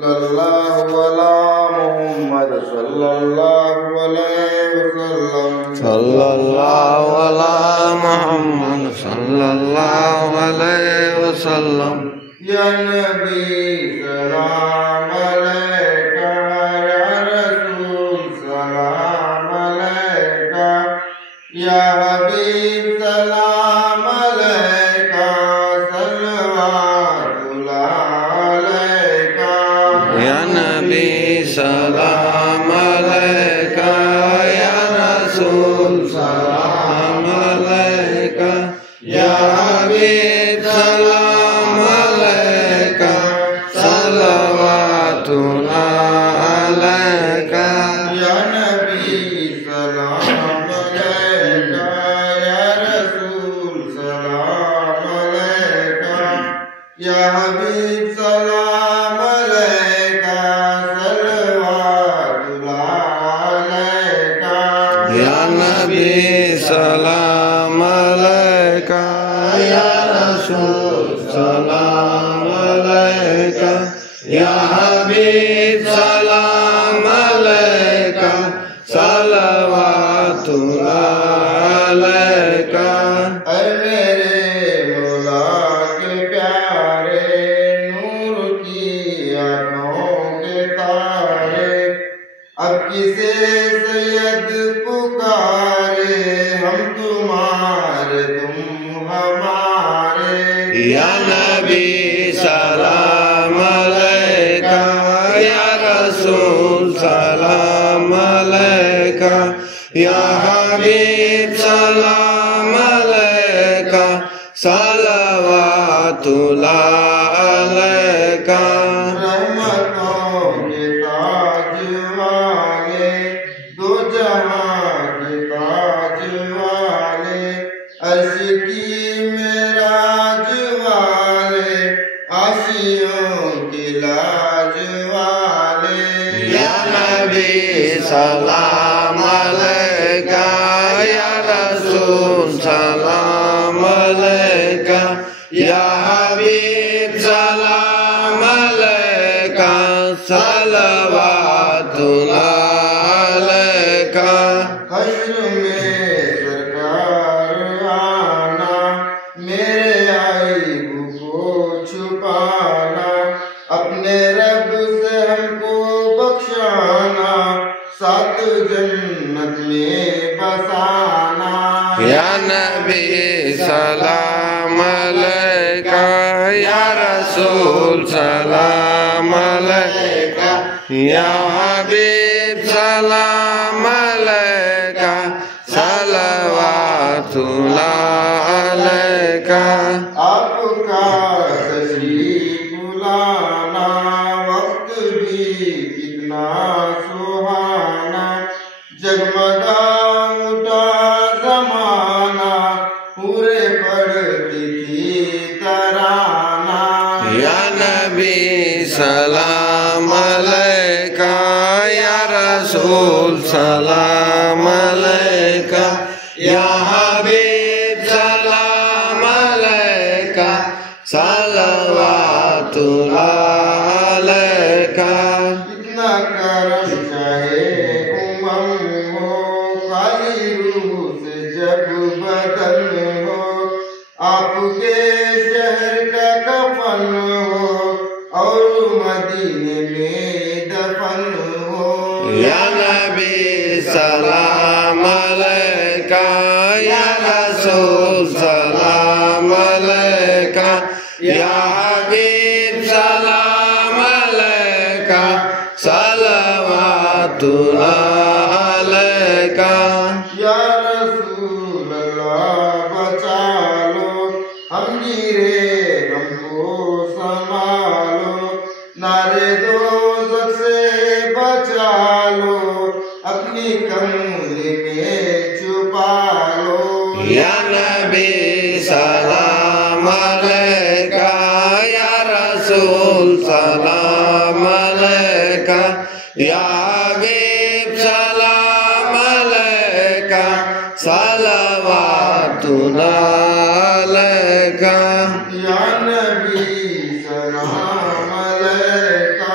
sallallahu ala Muhammad sallallahu alaihi wasallam. sallallahu ala Muhammad sallallahu alaihi wasallam. Ya Nabi salam alaika, ya Rasul salam alaika, ya Habib salam alaika, salawatullah alaika. Ya Nabi salam alaika, ya Rasul salam alaika, ya Habib salam alaika, salawatullah alaika. Ya Nabi salam alaika, ya Rasul salam alaika, ya Habib salam alaika, salawatullah alaika. Ya Nabi salam alaika, ya Rasul salam alaika, ya Habib salam alaika, salawatullah alaika. اے میرے مولا کے پیارے، نور کی آنکھوں کے تارے، اب کسے سید پکارے، ہم تمہارے تم ہمارے. یا نبی سلام علیکہ، یا رسول سلام علیکہ، یا حبیب سلام علیکہ، صلوات اللہ علیکہ. رحمتوں کے تاج والے، دو جہاں کے تاج والے، عرش کی معراج والے، عاشقوں کی لاج والے. یا نبی سلام علیکہ، یا رسول سلام علیکہ، یا حبیب سلام علیکہ، صلوات اللہ علیکہ. حشر میں سرکار آنا، میرے عیب کو چھپانا، اپنے رب سے ہم کو بخشانا، سات جنت میں بسانا. یا نبی سلام علیکہ، یا رسول سلام علیکہ، یا حبیب سلام علیکہ، صلوات اللہ علیکہ. آپ کا تشریف لانا، وقت بھی کتنا سہانا، جگمگا اٹھا زمانہ، پورے پڑھتی تھی ترانہ. یا نبی سلام علیکہ، یا رسول سلام علیکہ، یا حبیب سلام علیکہ، صلوات اللہ علیکہ. کتنا کرم چاہے ہو، خالی روح سے جب بدن ہو، آپ کے شہر کا کفن ہو، اور مدینے میں دفن ہو. یا نبی سلام علیکہ، یا رسول سلام علیکہ، یا حبیب سلام علیکہ، صلوات اللہ علیکہ. یا رسول اللہ بچا لو، ہم گرے ہم کو سنبھالو، نارے دوزخ سے بچا لو، اپنی کملی میں چھپا لو. یا نبی سلام علیکہ، یا رسول سلام علیکہ، یا حبیب سلام علیکہ، صلوات اللہ علیکہ. یا نبی سلام علیکہ،